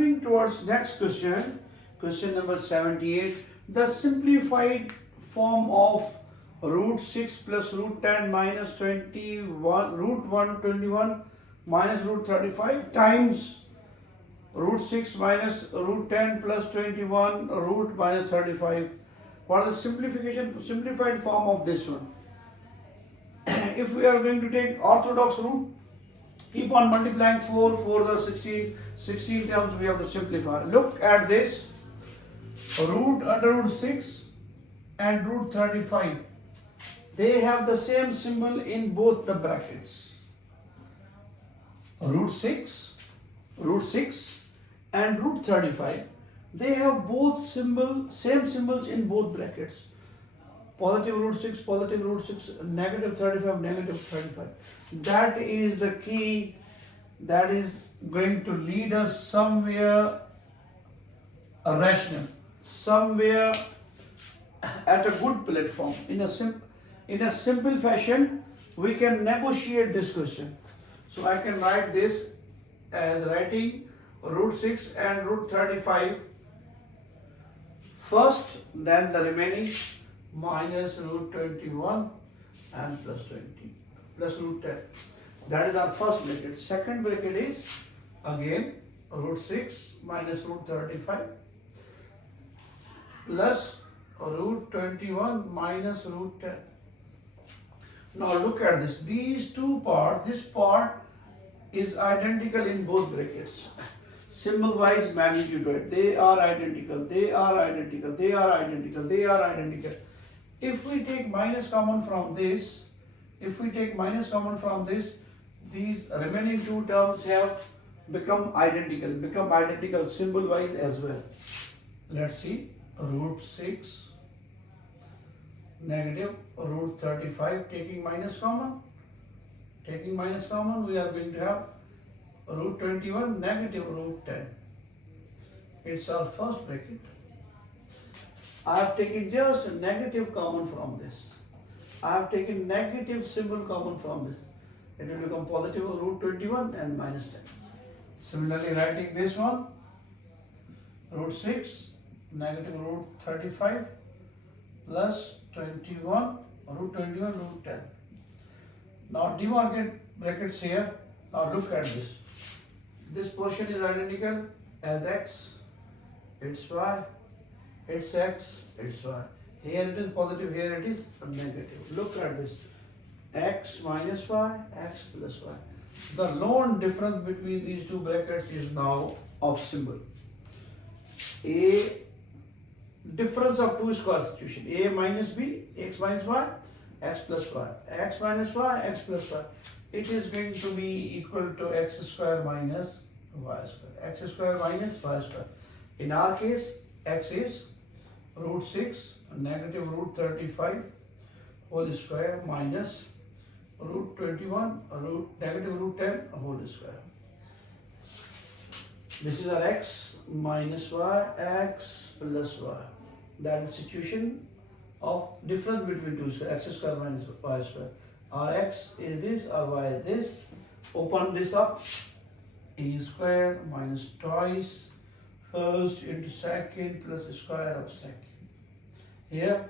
moving towards next question, question number 78. The simplified form of root 6 plus root 10 minus 21 root 121 minus root 35 times root 6 minus root 10 plus 21 root minus 35. What is the simplified form of this one? If we are going to take orthodox root, keep on multiplying 4 the 16 terms we have to simplify. Look at this, root under root 6 and root 35. They have the same symbol in both the brackets. Root 6 and root 35. They have both same symbols in both brackets. Positive root 6, positive root 6, negative 35, negative 35. That is the key that is going to lead us somewhere rational, somewhere at a good platform. In a simple fashion, we can negotiate this question. So I can write this as writing root 6 and root 35 first, then the remaining minus root 21 and plus 20 plus root 10. That is our first bracket. Second bracket is again root 6 minus root 35 plus root 21 minus root 10. Now look at this. These two parts, this part is identical in both brackets. Symbol wise magnitude, they are identical, they are identical, they are identical, they are identical. If we take minus common from this, these remaining two terms have become identical symbol wise as well. Let's see, root 6 negative root 35, taking minus common, we are going to have root 21 negative root 10. It's our first bracket. I have taken just a negative common from this. I have taken negative symbol common from this. It will become positive root 21 and minus 10. Similarly, writing this one, root 6 negative root 35 plus 21 root 10. Now demarcate brackets here. Now look at this. This portion is identical as x, it's y, it's x, it's y. Here it is positive, here it is negative. Look at this. X minus y, x plus y. The lone difference between these two brackets is now of symbol. A difference of two square substitution. A minus b, x minus y, x plus y. X minus y, x plus y. It is going to be equal to x square minus y square. X square minus y square. In our case, x is root 6 negative root 35 whole square minus root 21 negative root 10 whole square. This is our x minus y, x plus y. That is situation of difference between two squares, x square minus y square. Our x is this, our y is this. Open this up. A square minus twice first into second plus square of second. Here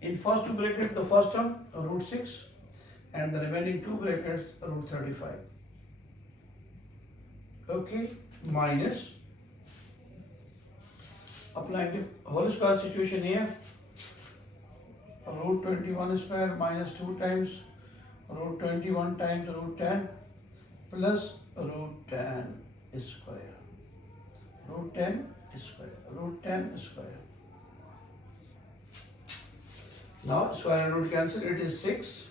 in first two brackets, the first term root 6 and the remaining two brackets root 35. Okay, minus applying the whole square situation here. Root 21 square minus 2 times root 21 times root 10 plus root 10 square. Root 10 square. Root 10 square. Now square and root cancel. It is 6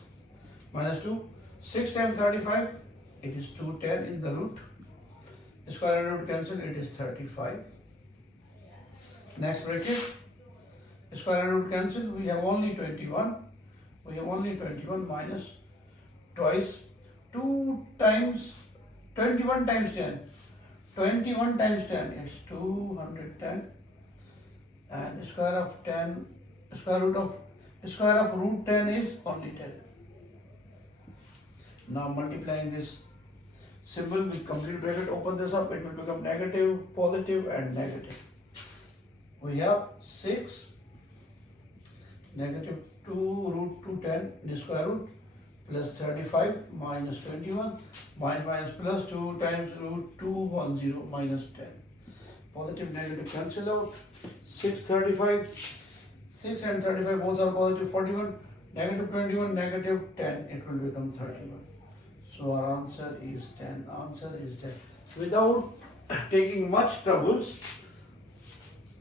minus 2. 6 times 35. It is 210 in the root. Square and root cancel. It is 35. Next bracket. Square and root cancel. We have only 21. We have only 21 minus twice 2 times 21 times 10. 21 times 10 is 210, and square of 10, square of root 10 is only 10. Now multiplying this symbol with complete bracket, open this up, it will become negative, positive and negative. We have 6 negative 2 root 210 in the square root plus 35 minus 21 minus plus 2 times root 210 minus 10. Positive negative cancel out. 6 and 35 both are positive. 41 negative 21 negative 10, it will become 31. So our answer is 10. Answer is 10. Without taking much troubles,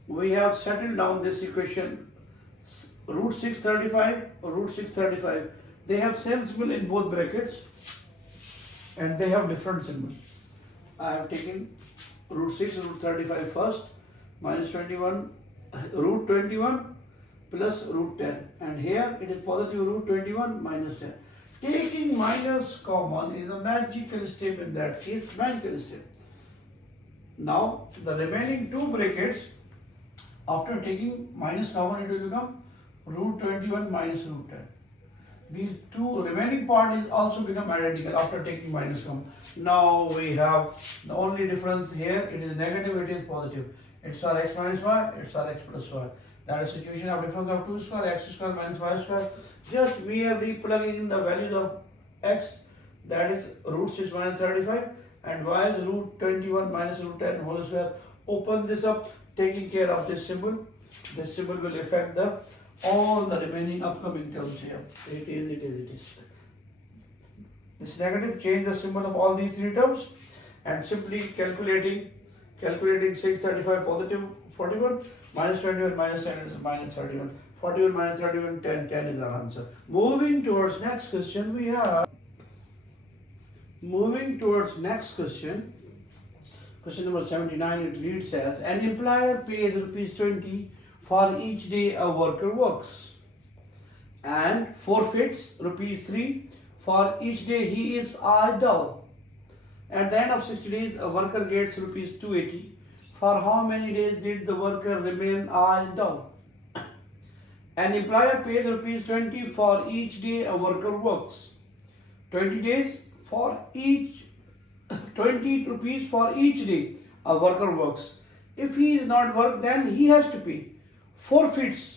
we have settled down this equation. Root 635 or root 635, they have same symbol in both brackets and they have different symbols. I have taken root 6 root 35 first, minus 21 root 21 plus root 10, and here it is positive root 21 minus 10. Taking minus common is a magical step in that case, magical step. Now the remaining two brackets, after taking minus common, it will become root 21 minus root 10. These two remaining part is also become identical after taking minus common. Now we have the only difference here, it is negative, it is positive. It's our x minus y, it's our x plus y. That is situation of difference of 2 square, x square minus y square. Just merely plugging in the values of x, that is root 6 minus 35, and y is root 21 minus root 10 whole square. Open this up, taking care of this symbol. This symbol will affect the all the remaining upcoming terms here. It is. This negative, change the symbol of all these three terms and simply calculating 635 positive 41 minus 21 minus 10 is minus 31. 41 minus 31, 10 is our answer. Moving towards next question, we have question number 79. It reads as an employer pays rupees 20 for each day a worker works and forfeits rupees 3 for each day he is idle. At the end of 60 days, a worker gets rupees 280. For how many days did the worker remain idle? An employer pays rupees 20 for each day a worker works. 20 days for each 20 rupees for each day a worker works. If he is not work, then he has to pay forfeits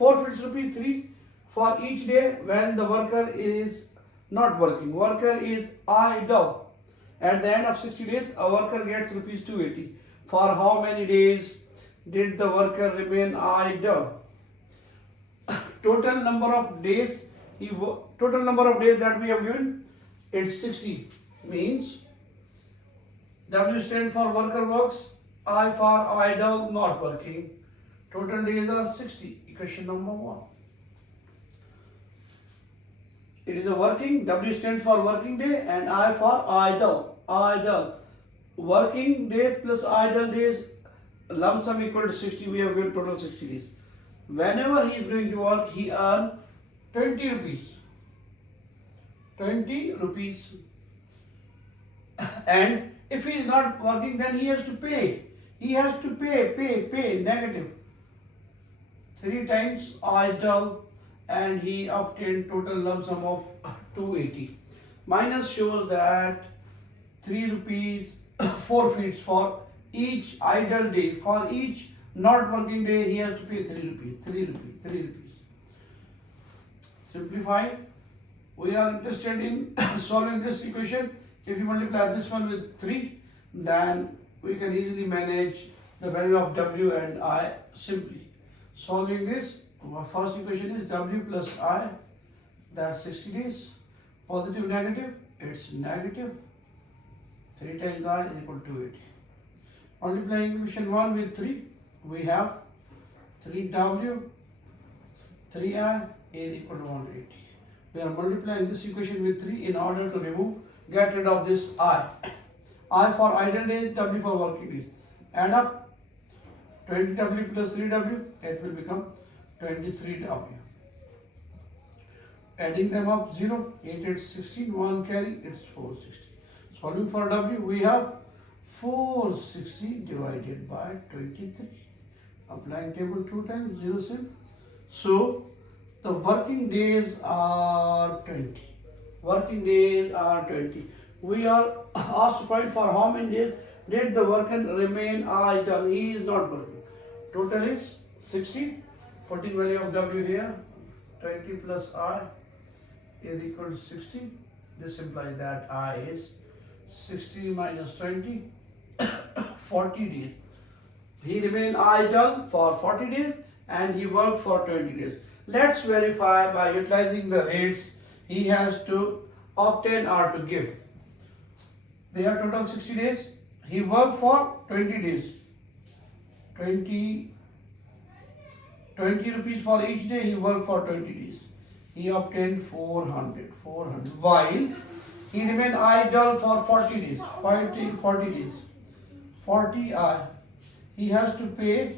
rupees 3 for each day when the worker is not working. Worker is idle. At the end of 60 days, a worker gets rupees 280. For how many days did the worker remain idle? Total number of days that we have given, it's 60. Means W stands for worker works, I for idle not working. Total days are 60. Equation number 1. It is a working, W stands for working day and I for idle. Working days plus idle days, lump sum equal to 60. We have given total 60 days. Whenever he is going to work, he earns 20 rupees. 20 rupees. And if he is not working, then he has to pay. He has to pay negative. 3 times idle, and he obtained total lump sum of 280. Minus shows that 3 rupees forfeits for each idle day. For each not working day, he has to pay 3 rupees. Simplify. We are interested in solving this equation. If you multiply this one with 3, then we can easily manage the value of W and I simply. Solving this, our first equation is W plus I, that's 60 days. Positive, negative, it's negative. 3 times I is equal to 280. Multiplying equation 1 with 3, we have 3W, 3I is equal to 180. We are multiplying this equation with 3 in order to get rid of this I. I for idle days, W for working days. Add up 20W plus 3W, it will become 23W. Adding them up 0, 8, 8, 16, 1 carry, it's 460. Solving for W, we have 460 divided by 23. Applying table 2 times, 0 same. So, the working days are 20. We are asked to find for how many days did the worker remain idle. He is not working. Total is 60. Putting value of W here, 20 plus I is equal to 60. This implies that I is 60 minus 20, 40 days. He remained idle for 40 days and he worked for 20 days. Let's verify by utilizing the rates he has to obtain or to give. They are total 60 days. He worked for 20 days. 20 rupees for each day. He worked for 20 days. He obtained 400. While he remained idle for 40 days. 40 days. 40 I. He has to pay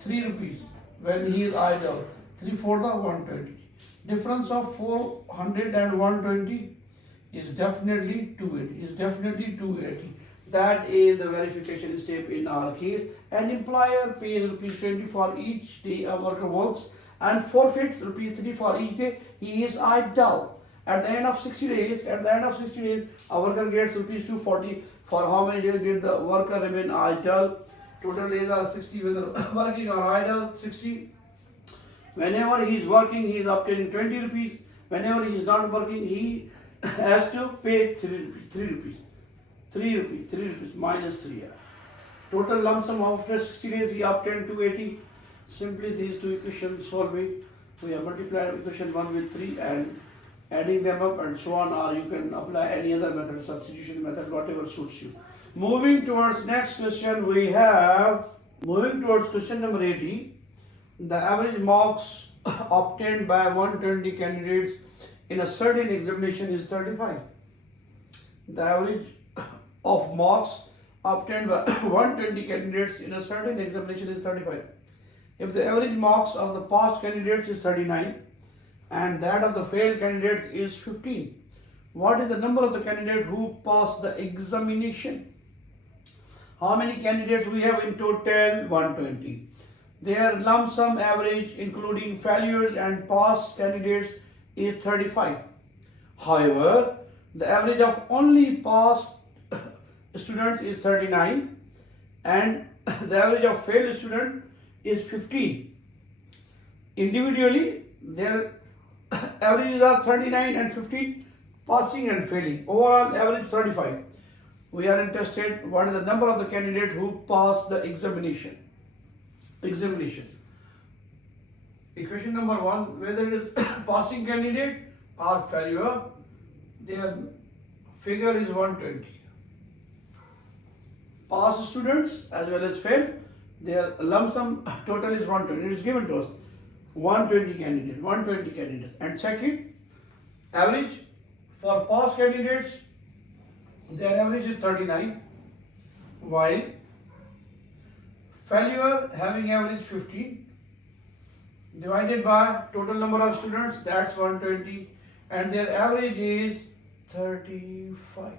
3 rupees when he is idle. 3 for the 120. Difference of 400 and 120 is definitely 280. That is the verification step in our case. An employer pays rupees 20 for each day a worker works and forfeits rupees 3 for each day he is idle. At the end of 60 days, a worker gets rupees 240 for how many days did the worker remain idle. Total days are 60, whether working or idle, 60. Whenever he is working, he is obtaining 20 rupees. Whenever he is not working, he has to pay 3 rupees. 3 rupees minus 3. Total lump sum after 60 days, he obtained 280. Simply these two equations solving. We have multiplied equation 1 with 3 and adding them up and so on, or you can apply any other method, substitution method, whatever suits you. Moving towards next question, we have, moving towards question number 80, the average marks obtained by 120 candidates in a certain examination is 35. The average of marks obtained by 120 candidates in a certain examination is 35. If the average marks of the passed candidates is 39 and that of the failed candidates is 15, what is the number of the candidates who passed the examination? How many candidates we have in total? 120. Their lump sum average including failures and passed candidates is 35. However, the average of only passed students is 39 and the average of failed students is 15. Individually, their averages are 39 and 15, passing and failing. Overall average 35. We are interested what is the number of the candidates who passed the examination. Equation number 1, whether it is passing candidate or failure, their figure is 120. Passed students as well as failed, their lump sum total is 120. It is given to us 120 candidates. And second, average for passed candidates, their average is 39, while failure having average 15 divided by total number of students, that's 120, and their average is 35.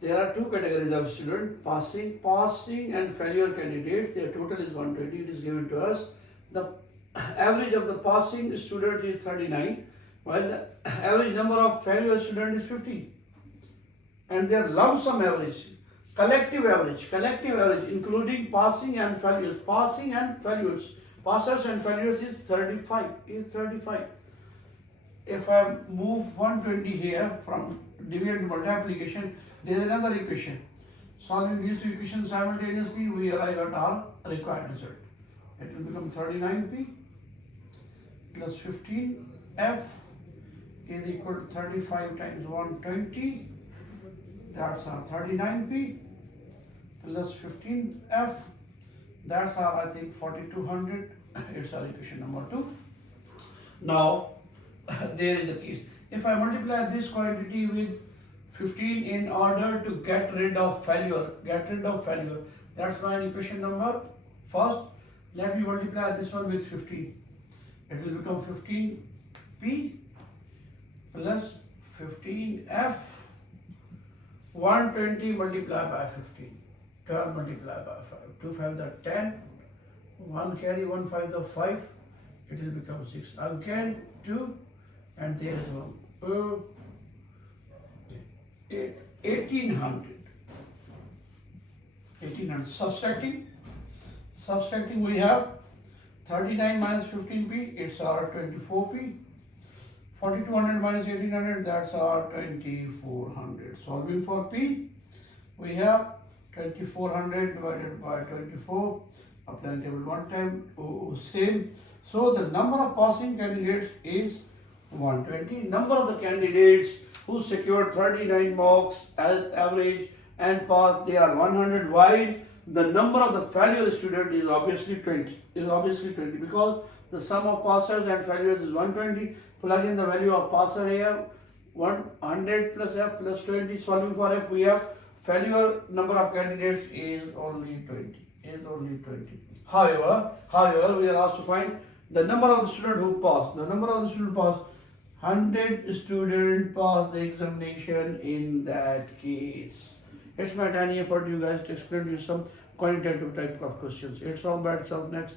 There are two categories of students, passing and failure candidates. Their total is 120. It is given to us. The average of the passing students is 39, while the average number of failure students is 15. And their lump sum average, collective average, including passing and failures, passers and failures is 35. If I move 120 here from division to multiplication, there is another equation. Solving these two equations simultaneously, we arrive at our required result. It will become 39p plus 15f is equal to 35 times 120. That's our 39p plus 15f. That's our, I think, 4200. It's our equation number 2. Now, there is the case. If I multiply this quantity with 15 in order to get rid of failure, that's my equation number. First, let me multiply this one with 15. It will become 15p plus 15f, 120 multiplied by 15, 12 multiplied by 5, 2 5 the 10, 1 carry 1 5 the 5, it will become 6. Again 2 and there is one 1800. Subtracting we have 39 minus 15p, it's our 24p. 4200 minus 1800, that's our 2400. Solving for p, we have 2400 divided by 24. Apply table one time, same. So the number of passing candidates is 120. Number of the candidates who secured 39 marks as average and passed, they are 100, while the number of the failure student is obviously 20. Because the sum of passers and failures is 120. Plug in the value of passer here, 100 plus f plus 20. Solving for f, we have failure number of candidates is only 20. However, we are asked to find the number of the students who passed. The number of the students passed, 100 students passed the examination in that case. It's my tiny effort, you guys, to explain to you some quantitative type of questions. It's all by itself. Next.